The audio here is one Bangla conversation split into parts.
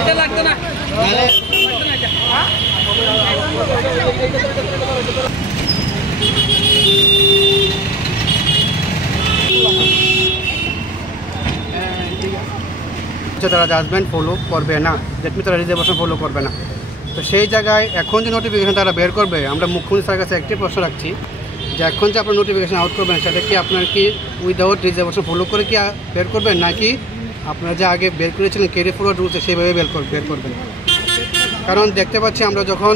এটা লাগতো না তারা জাজমেন্ট ফলো করবে না, দ্যাট মিনস তারা রিজার্ভেশন ফলো করবে না। তো সেই জায়গায় এখন যে নোটিফিকেশন তারা বের করবে, আমরা মুখ্যমন্ত্রী স্যারের কাছে একটি প্রশ্ন রাখছি যে এখন যে আপনার নোটিফিকেশন আউট করবেন সেটা কি আপনার কি উইদাউট রিজার্ভেশন ফলো করে কি বের করবেন, নাকি আপনারা যে আগে বের করেছিলেন ক্যারি ফরওয়ার্ড রুলসে সেইভাবে বের করবেন? কারণ দেখতে পাচ্ছি আমরা যখন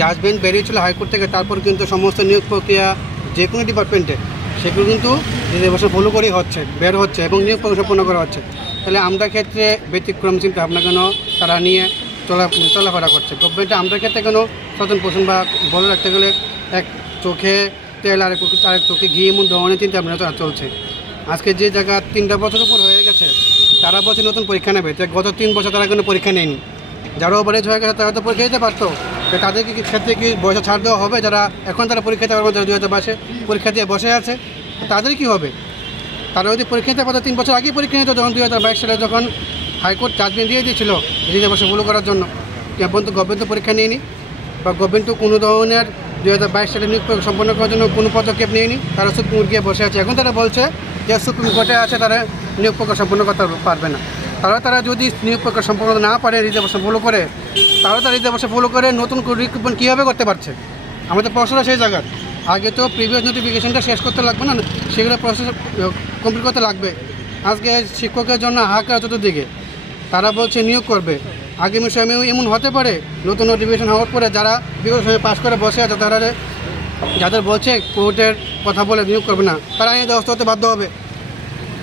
জাজমেন্ট বেরিয়েছিল হাইকোর্ট থেকে, তারপর কিন্তু সমস্ত নিয়োগ প্রক্রিয়া যে কোনো ডিপার্টমেন্টে সেগুলো কিন্তু রিজার্ভেশন ফলো করেই বের হচ্ছে এবং নিয়োগ প্রক্রিয়া সম্পন্ন করা হচ্ছে। তাহলে আমরা ক্ষেত্রে ব্যতিক্রম চিন্তা ভাবনা কেন তারা নিয়ে চলাফেরা করছে? গভর্নমেন্টে আমরা ক্ষেত্রে কেন স্বতন পোষণ বা বলে রাখতে গেলে এক চোখে তেল আরেক চোখে ঘি এমন ধরনের চিন্তা ভাবনা চলছে। আজকে যে জায়গা 3টা বছর উপর হয়ে গেছে, তারা বলছে নতুন পরীক্ষা নেবে, গত 3 বছর তারা কোনো পরীক্ষা নেয়নি। যারা ওভারেজ হয়ে গেছে তারা তো পরীক্ষা দিতে পারতো, তো তাদেরকে ক্ষেত্রে কি বয়সে ছাড় দেওয়া হবে? যারা এখন তারা পরীক্ষা দিতে পারবে, যারা 2022-এ পরীক্ষা দিয়ে বসে আছে, তাদের কি হবে? তারা যদি পরীক্ষা দিতে পারতো 3 বছর আগেই পরীক্ষা নিত, যখন 2022 সালে যখন হাইকোর্ট জাজমেন্ট দিয়ে দিয়েছিল রিজার্ভেশন ফলো করার জন্য। এখন তো গভর্নমেন্ট তো পরীক্ষা নেয়নি, বা গভর্নমেন্ট তো কোনো ধরনের 2022 সালে নিয়োগ সম্পন্ন করার জন্য কোনো পদক্ষেপ নেয়নি। তারা সুপ্রিম কোর্ট গিয়ে বসে আছে। এখন তারা বলছে যে সুপ্রিম কোর্টে আছে, তারা নিয়োগ প্রক্রিয়া সম্পন্ন করতে পারবে না। তারা যদি নিয়োগ প্রক্রিয়া সম্পন্ন না পারে রিজার্ভেশন ফলো করে, তারা রিজার্ভেশন ফলো করে নতুন রিক্রুটমেন্ট কীভাবে করতে পারছে? আমাদের প্রশ্নটা সেই জায়গার। আগে তো প্রিভিয়াস নোটিফিকেশনটা শেষ করতে লাগবে না, সেগুলো প্রসেস কমপ্লিট করতে লাগবে। আজকে শিক্ষকের জন্য হাহাকার চতুর্দিকে, তারা বলছে নিয়োগ করবে। আগামী সময়ে এমন হতে পারে নতুন নোটিফিকেশন হওয়ার পরে যারা বিগত সময়ে পাশ করে বসে আছে, তারা যাদের বলছে কোর্টের কথা বলে নিয়োগ করবে না, তারা আইনের ব্যবস্থা হতে বাধ্য হবে।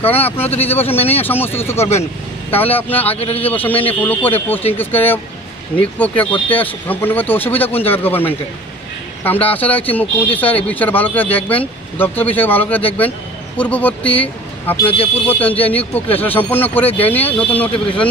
কারণ আপনারা তো রিজার্ভেশন মেনেই সমস্ত কিছু করবেন, তাহলে আপনার আগের রিজার্ভেশন মেনে ফলো করে পোস্ট ইনক্রিজ করে নিয়োগ প্রক্রিয়া করতে সম্পন্ন করতে অসুবিধা কোন জায়গার গভর্নমেন্টের? আমরা আশা রাখছি মুখ্যমন্ত্রী স্যার এই বিষয়টা ভালো করে দেখবেন, দপ্তর বিষয়ে ভালো করে দেখবেন, পূর্ববর্তী আপনার যে পূর্বতন যে নিয়োগ প্রক্রিয়া সেটা সম্পন্ন করে জেনে নতুন নোটিফিকেশন